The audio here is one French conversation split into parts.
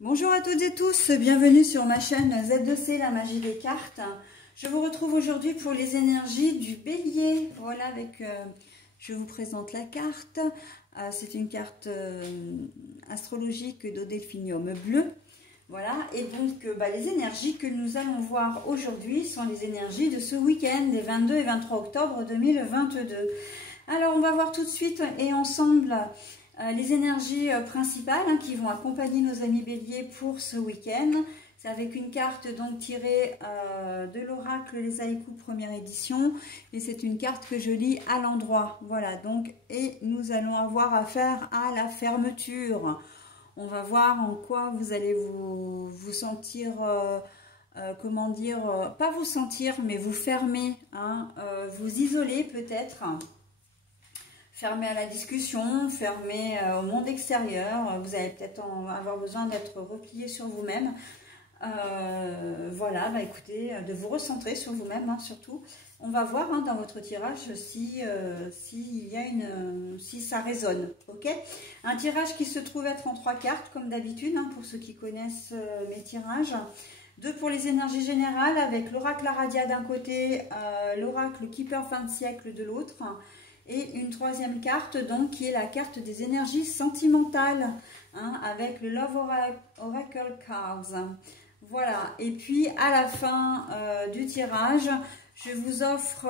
Bonjour à toutes et tous, bienvenue sur ma chaîne Z2C, la magie des cartes. Je vous retrouve aujourd'hui pour les énergies du bélier. Voilà, je vous présente la carte. C'est une carte astrologique d'Odelphinium bleu. Voilà, et donc les énergies que nous allons voir aujourd'hui sont les énergies de ce week-end, des 22 et 23 octobre 2022. Alors, on va voir tout de suite et ensemble les énergies principales qui vont accompagner nos amis béliers pour ce week-end. C'est avec une carte donc tirée de l'oracle Les Haïkus première édition. Et c'est une carte que je lis à l'endroit. Voilà, donc, et nous allons avoir affaire à la fermeture. On va voir en quoi vous allez vous sentir, comment dire, pas vous sentir, mais vous fermer, vous isoler peut-être. Fermé à la discussion, fermé au monde extérieur. Vous allez peut-être avoir besoin d'être replié sur vous-même. Voilà, écoutez, de vous recentrer sur vous-même, surtout. On va voir dans votre tirage si ça résonne. Ok, un tirage qui se trouve être en 3 cartes, comme d'habitude, pour ceux qui connaissent mes tirages. 2 pour les énergies générales, avec l'oracle Aradia d'un côté, l'oracle Keeper fin de siècle de l'autre. Et une 3e carte, donc, qui est la carte des énergies sentimentales, avec le Love Oracle Cards. Voilà, et puis à la fin du tirage, je vous offre...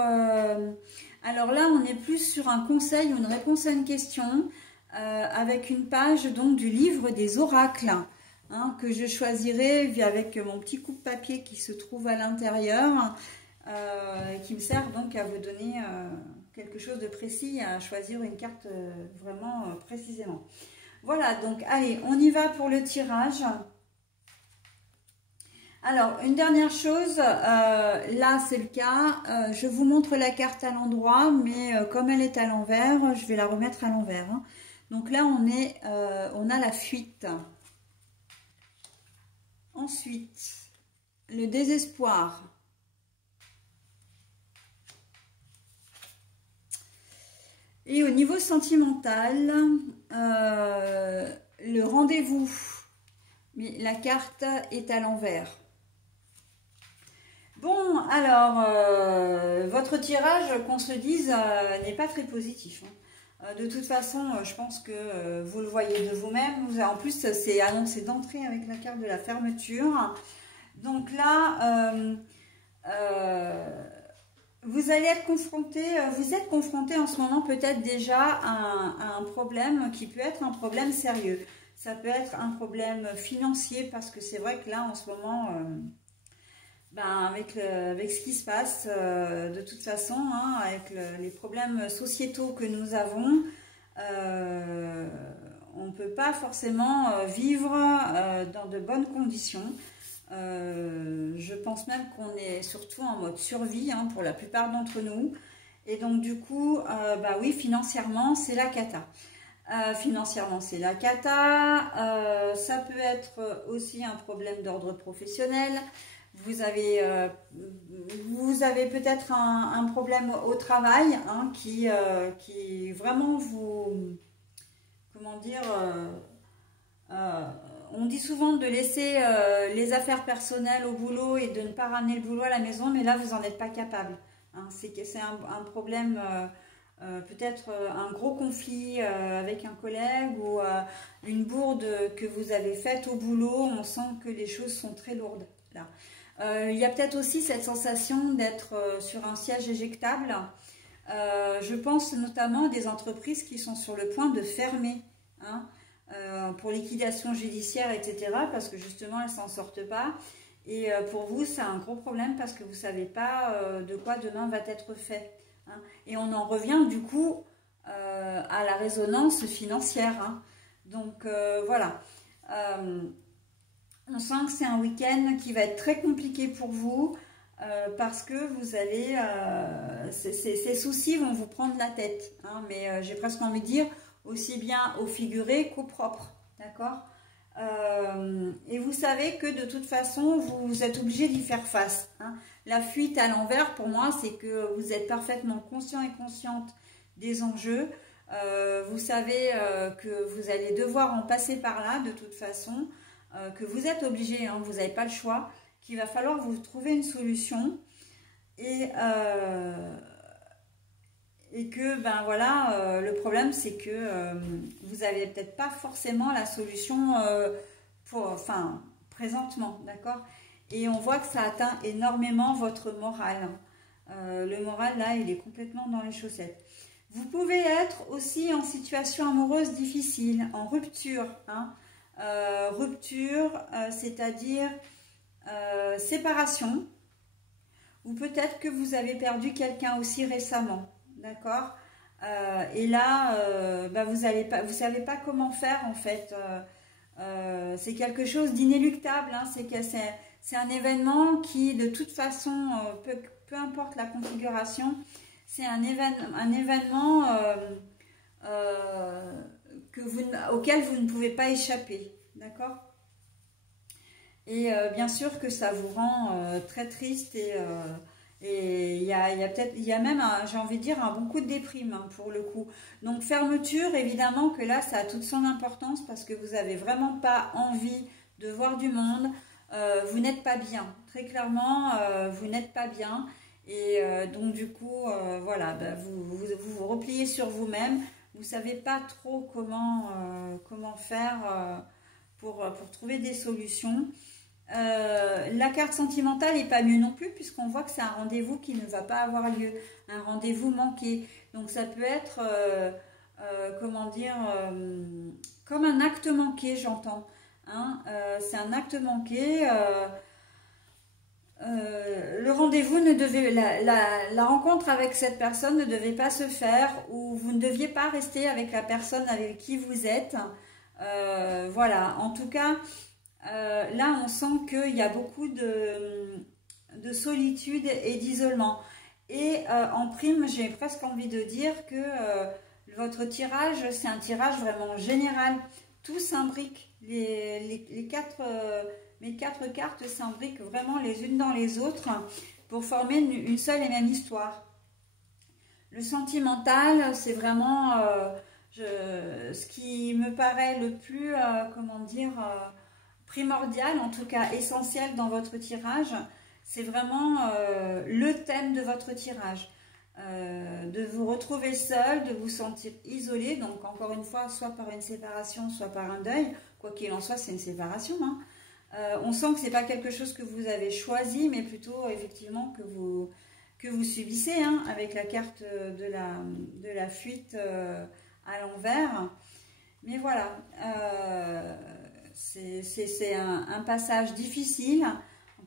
alors là, on est plus sur un conseil ou une réponse à une question, avec une page donc du livre des oracles, que je choisirai avec mon petit coupe-papier qui se trouve à l'intérieur, et qui me sert donc à vous donner... quelque chose de précis, à choisir une carte vraiment précisément. Voilà, donc allez, on y va pour le tirage. Alors, une dernière chose, là c'est le cas, je vous montre la carte à l'endroit, mais comme elle est à l'envers, je vais la remettre à l'envers. Donc là, on a la fuite. Ensuite, le désespoir. Et au niveau sentimental, le rendez-vous, mais la carte est à l'envers. Bon, alors, votre tirage, qu'on se le dise, n'est pas très positif. De toute façon, je pense que vous le voyez de vous-même. En plus, c'est annoncé d'entrée avec la carte de la fermeture. Donc là... vous allez être confronté, vous êtes confronté en ce moment peut-être déjà à un problème qui peut être un problème sérieux. Ça peut être un problème financier parce que c'est vrai que là en ce moment, avec ce qui se passe, de toute façon, avec les problèmes sociétaux que nous avons, on ne peut pas forcément vivre dans de bonnes conditions. Je pense même qu'on est surtout en mode survie pour la plupart d'entre nous. Et donc du coup, oui, financièrement, c'est la cata. Financièrement, c'est la cata. Ça peut être aussi un problème d'ordre professionnel. Vous avez peut-être un problème au travail qui vraiment vous... Comment dire... on dit souvent de laisser les affaires personnelles au boulot et de ne pas ramener le boulot à la maison, mais là, vous n'en êtes pas capable. C'est un problème, peut-être un gros conflit avec un collègue ou une bourde que vous avez faite au boulot. On sent que les choses sont très lourdes. Là. Il y a peut-être aussi cette sensation d'être sur un siège éjectable. Je pense notamment à des entreprises qui sont sur le point de fermer. Pour liquidation judiciaire, etc. Parce que justement, elles ne s'en sortent pas. Et pour vous, c'est un gros problème parce que vous ne savez pas de quoi demain va être fait. Et on en revient du coup à la résonance financière. Donc voilà. On sent que c'est un week-end qui va être très compliqué pour vous parce que vous allez... ces soucis vont vous prendre la tête. Mais j'ai presque envie de dire... aussi bien au figuré qu'au propre, d'accord? Et vous savez que de toute façon, vous êtes obligé d'y faire face. La fuite à l'envers, pour moi, c'est que vous êtes parfaitement conscient et consciente des enjeux. Vous savez que vous allez devoir en passer par là, de toute façon. que vous êtes obligé, hein, vous n'avez pas le choix, qu'il va falloir vous trouver une solution et que ben voilà, le problème c'est que vous n'avez peut-être pas forcément la solution présentement, d'accord? Et on voit que ça atteint énormément votre morale. Le moral là, il est complètement dans les chaussettes. Vous pouvez être aussi en situation amoureuse difficile, en rupture, hein. Rupture, c'est-à-dire séparation, ou peut-être que vous avez perdu quelqu'un aussi récemment, d'accord? Et là, bah, vous savez pas comment faire en fait. C'est quelque chose d'inéluctable, hein. C'est un événement qui, de toute façon, peu importe la configuration, c'est un événement auquel vous ne pouvez pas échapper, d'accord? Et bien sûr que ça vous rend très triste et il y a même, j'ai envie de dire, un bon coup de déprime, hein, pour le coup. Donc fermeture, évidemment que là, ça a toute son importance parce que vous n'avez vraiment pas envie de voir du monde. Vous n'êtes pas bien, très clairement, vous n'êtes pas bien. Et donc du coup, voilà, bah, vous repliez sur vous-même. Vous ne savez pas trop comment faire pour trouver des solutions. La carte sentimentale n'est pas mieux non plus puisqu'on voit que c'est un rendez-vous qui ne va pas avoir lieu, un rendez-vous manqué. Donc ça peut être, comment dire, comme un acte manqué, j'entends. Hein, c'est un acte manqué. Le rendez-vous ne devait, la rencontre avec cette personne ne devait pas se faire ou vous ne deviez pas rester avec la personne avec qui vous êtes. Voilà, en tout cas. Là, on sent qu'il y a beaucoup de solitude et d'isolement. Et en prime, j'ai presque envie de dire que votre tirage, c'est un tirage vraiment général. Tout s'imbrique. Mes quatre cartes s'imbriquent vraiment les unes dans les autres pour former une seule et même histoire. Le sentimental, c'est vraiment ce qui me paraît le plus, comment dire... primordial, en tout cas essentiel dans votre tirage, c'est vraiment le thème de votre tirage. De vous retrouver seul, de vous sentir isolé, donc encore une fois, soit par une séparation, soit par un deuil, quoi qu'il en soit, c'est une séparation. Hein. On sent que ce n'est pas quelque chose que vous avez choisi, mais plutôt effectivement que vous subissez, hein, avec la carte de la fuite à l'envers. Mais voilà, c'est un passage difficile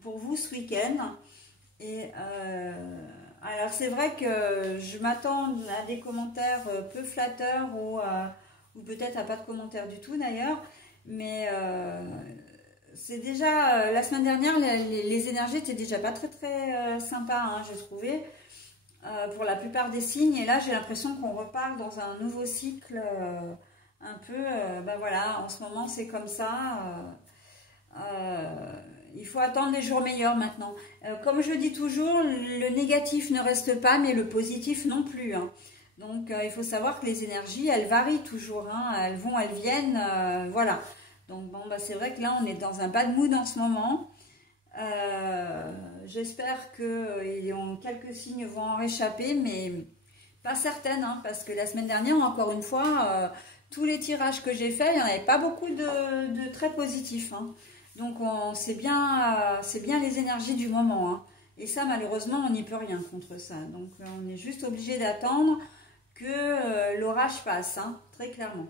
pour vous ce week-end. Et alors c'est vrai que je m'attends à des commentaires peu flatteurs ou peut-être à pas de commentaires du tout d'ailleurs. Mais c'est déjà, la semaine dernière, les énergies étaient déjà pas très sympas, hein, j'ai trouvé, pour la plupart des signes. Et là j'ai l'impression qu'on repart dans un nouveau cycle. Un peu, ben voilà, en ce moment c'est comme ça, il faut attendre les jours meilleurs maintenant. Comme je dis toujours, le négatif ne reste pas, mais le positif non plus. Hein. Donc il faut savoir que les énergies, elles varient toujours, hein. Elles vont, elles viennent, voilà. Donc bon, bah, c'est vrai que là on est dans un bad mood en ce moment. J'espère que quelques signes vont en réchapper, mais pas certaines, hein, parce que la semaine dernière, encore une fois... tous les tirages que j'ai faits, il n'y en avait pas beaucoup de très positifs. Hein. Donc, c'est bien les énergies du moment. Hein. Et ça, malheureusement, on n'y peut rien contre ça. Donc, on est juste obligé d'attendre que l'orage passe, hein, très clairement.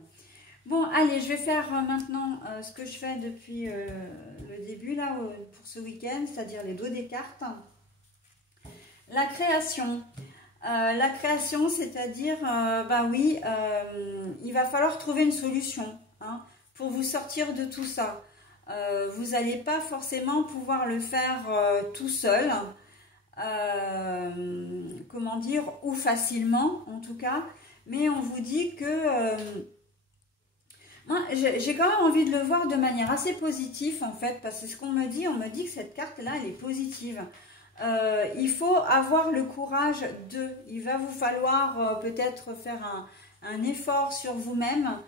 Bon, allez, je vais faire maintenant ce que je fais depuis le début, là, pour ce week-end, c'est-à-dire les dos des cartes. La création. La création, c'est-à-dire, bah oui, il va falloir trouver une solution, hein, pour vous sortir de tout ça. Vous n'allez pas forcément pouvoir le faire tout seul, comment dire, ou facilement en tout cas, mais on vous dit que... moi, j'ai quand même envie de le voir de manière assez positive en fait, parce que ce qu'on me dit, on me dit que cette carte-là, elle est positive. Il faut avoir le courage il va vous falloir peut-être faire un effort sur vous-même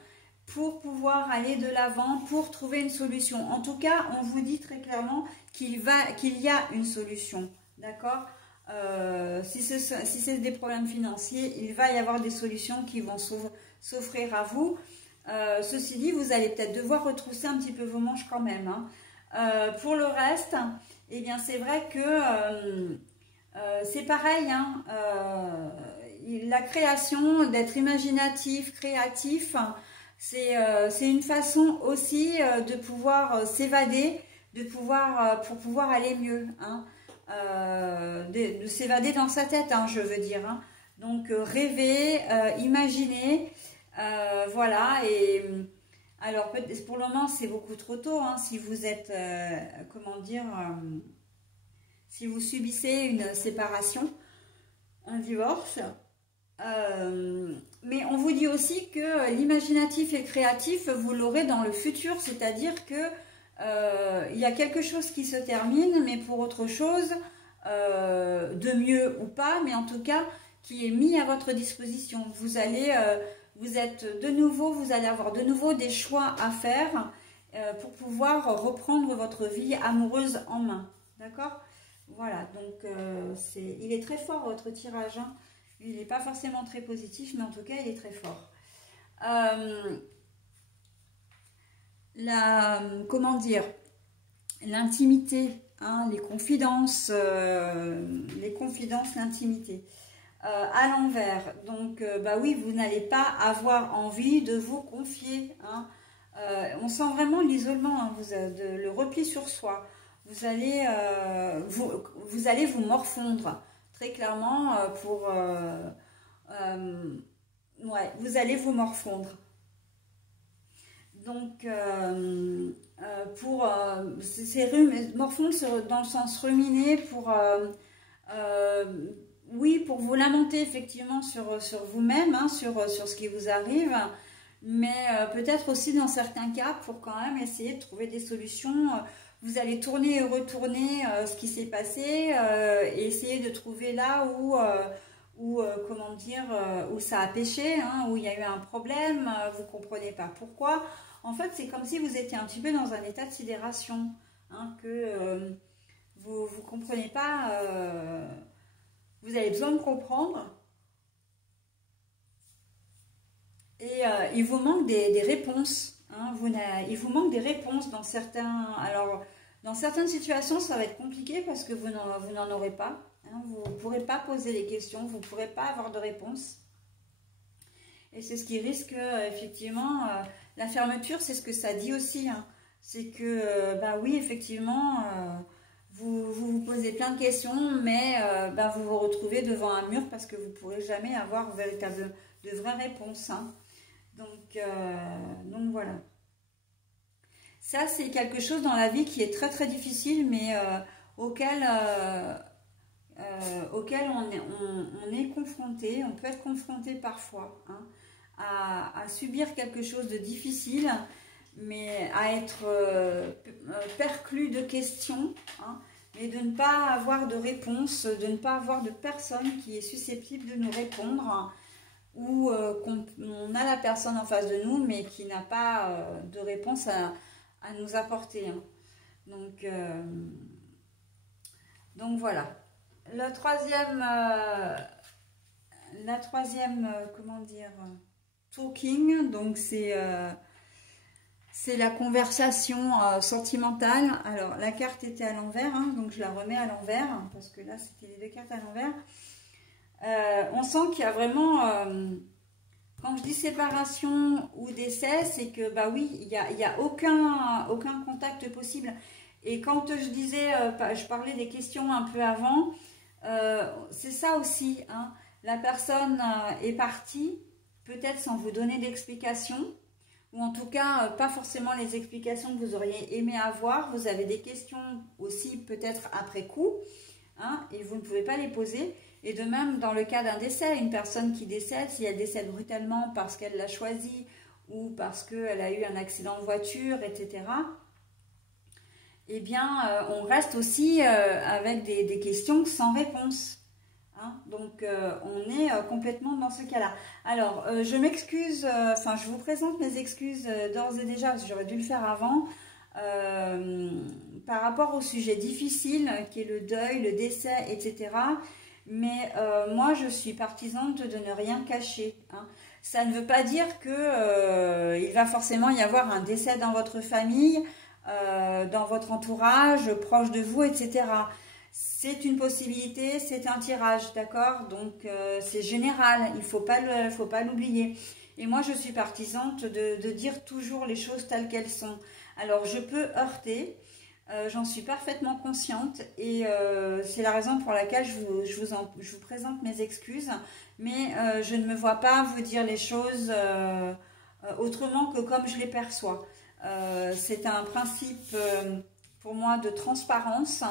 pour pouvoir aller de l'avant, pour trouver une solution. En tout cas, on vous dit très clairement qu'il y a une solution, d'accord? Si c'est des problèmes financiers, il va y avoir des solutions qui vont s'offrir à vous. Ceci dit, vous allez peut-être devoir retrousser un petit peu vos manches quand même, hein. Pour le reste, eh bien, c'est vrai que c'est pareil, hein, la création, d'être imaginatif, créatif, c'est une façon aussi de pouvoir s'évader, pour pouvoir aller mieux, hein, de s'évader dans sa tête, hein, je veux dire, hein. Donc rêver, imaginer, voilà. Et alors pour le moment c'est beaucoup trop tôt, hein, si vous êtes, comment dire, si vous subissez une séparation, un divorce. Mais on vous dit aussi que l'imaginatif et le créatif, vous l'aurez dans le futur, c'est-à-dire que il y a quelque chose qui se termine, mais pour autre chose, de mieux ou pas, mais en tout cas, qui est mis à votre disposition. Vous allez, vous allez avoir de nouveau des choix à faire pour pouvoir reprendre votre vie amoureuse en main, d'accord? Voilà, donc il est très fort votre tirage, hein. Il n'est pas forcément très positif, mais en tout cas, il est très fort. Comment dire, l'intimité, hein, les confidences, l'intimité. À l'envers, donc bah oui, vous n'allez pas avoir envie de vous confier, hein. On sent vraiment l'isolement, hein, le repli sur soi. Vous allez vous morfondre très clairement ouais, vous allez vous morfondre. Donc morfondre dans le sens ruminer oui, pour vous lamenter effectivement sur vous-même, hein, sur ce qui vous arrive, mais peut-être aussi dans certains cas pour quand même essayer de trouver des solutions. Vous allez tourner et retourner ce qui s'est passé et essayer de trouver là comment dire, où ça a péché, hein, où il y a eu un problème, vous ne comprenez pas pourquoi. En fait, c'est comme si vous étiez un petit peu dans un état de sidération, hein, que vous ne comprenez pas, vous avez besoin de comprendre. Et il vous manque des réponses, hein, il vous manque des réponses dans certains... Alors, dans certaines situations, ça va être compliqué parce que vous n'en aurez pas. Hein, vous ne pourrez pas poser les questions, vous ne pourrez pas avoir de réponse. Et c'est ce qui risque, effectivement, la fermeture, c'est ce que ça dit aussi, hein. C'est que, bah oui, effectivement, vous posez plein de questions, mais bah, vous vous retrouvez devant un mur parce que vous ne pourrez jamais avoir de vraies réponses, hein. Donc voilà. Ça, c'est quelque chose dans la vie qui est très très difficile, mais auquel on est confronté, on peut être confronté parfois, hein, à subir quelque chose de difficile, mais à être perclus de questions, hein, mais de ne pas avoir de réponse, de ne pas avoir de personne qui est susceptible de nous répondre, hein, ou qu'on a la personne en face de nous, mais qui n'a pas de réponse à nous apporter, hein. Donc voilà. La troisième, comment dire, talking, donc c'est la conversation sentimentale. Alors la carte était à l'envers, hein, donc je la remets à l'envers, hein, parce que là c'était les deux cartes à l'envers. On sent qu'il y a vraiment, quand je dis séparation ou décès, c'est que bah oui, il y a aucun contact possible. Et quand je disais, je parlais des questions un peu avant, c'est ça aussi, hein. La personne est partie, peut-être sans vous donner d'explications, ou en tout cas pas forcément les explications que vous auriez aimé avoir. Vous avez des questions aussi peut-être après coup, hein, et vous ne pouvez pas les poser. Et de même dans le cas d'un décès, une personne qui décède, si elle décède brutalement parce qu'elle l'a choisi ou parce qu'elle a eu un accident de voiture, etc., eh bien on reste aussi avec des questions sans réponse. Hein. Donc, on est complètement dans ce cas-là. Alors, je m'excuse, enfin, je vous présente mes excuses d'ores et déjà, parce que j'aurais dû le faire avant, par rapport au sujet difficile, qui est le deuil, le décès, etc. Mais moi, je suis partisane de ne rien cacher. Hein. Ça ne veut pas dire que il va forcément y avoir un décès dans votre famille, dans votre entourage, proche de vous, etc. C'est une possibilité, c'est un tirage, d'accord? Donc, c'est général, il ne faut pas l'oublier. Et moi, je suis partisane de dire toujours les choses telles qu'elles sont. Alors, je peux heurter, j'en suis parfaitement consciente et c'est la raison pour laquelle je vous présente mes excuses. Mais je ne me vois pas vous dire les choses autrement que comme je les perçois. C'est un principe pour moi de transparence,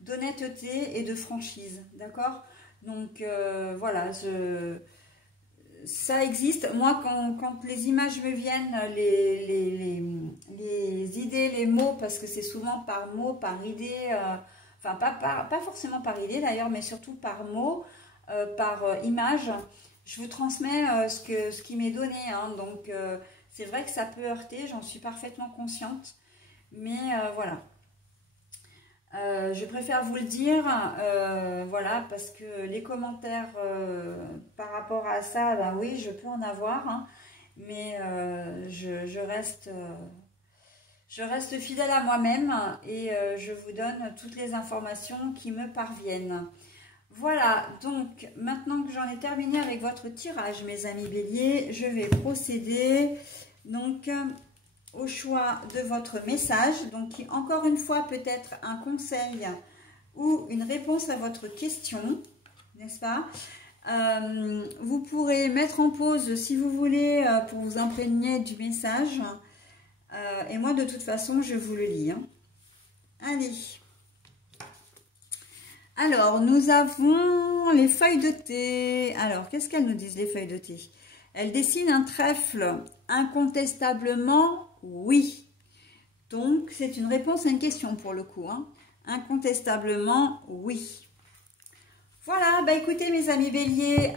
d'honnêteté et de franchise, d'accord? Donc voilà, ça existe. Moi, quand les images me viennent, les idées, les mots, parce que c'est souvent par mots, par idée, enfin pas forcément par idée d'ailleurs, mais surtout par mots, par image, je vous transmets ce qui m'est donné. Hein. Donc, c'est vrai que ça peut heurter, j'en suis parfaitement consciente, mais voilà. Je préfère vous le dire, voilà, parce que les commentaires par rapport à ça, ben oui, je peux en avoir, hein, mais je reste fidèle à moi-même et je vous donne toutes les informations qui me parviennent. Voilà, donc maintenant que j'en ai terminé avec votre tirage, mes amis béliers, je vais procéder donc au choix de votre message, donc qui encore une fois peut être un conseil ou une réponse à votre question, n'est-ce pas? Vous pourrez mettre en pause si vous voulez pour vous imprégner du message. Et moi de toute façon je vous le lis. Hein. Allez. Alors nous avons les feuilles de thé. Alors qu'est-ce qu'elles nous disent les feuilles de thé? Elles dessinent un trèfle. Incontestablement, oui. Donc, c'est une réponse à une question pour le coup. Hein. Incontestablement, oui. Voilà, bah écoutez mes amis béliers,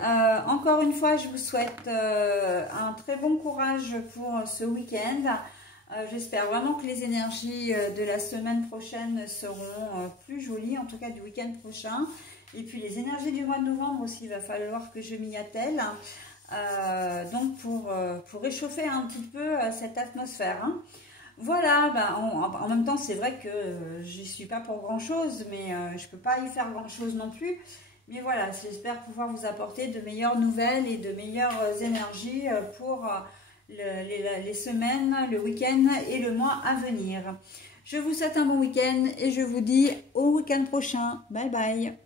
encore une fois, je vous souhaite un très bon courage pour ce week-end. J'espère vraiment que les énergies de la semaine prochaine seront plus jolies, en tout cas du week-end prochain. Et puis les énergies du mois de novembre aussi, il va falloir que je m'y attelle. Donc pour réchauffer un petit peu cette atmosphère. Hein. Voilà, ben en même temps c'est vrai que j'y suis pas pour grand chose, mais je peux pas y faire grand chose non plus. Mais voilà, j'espère pouvoir vous apporter de meilleures nouvelles et de meilleures énergies pour les semaines, le week-end et le mois à venir. Je vous souhaite un bon week-end et je vous dis au week-end prochain. Bye bye.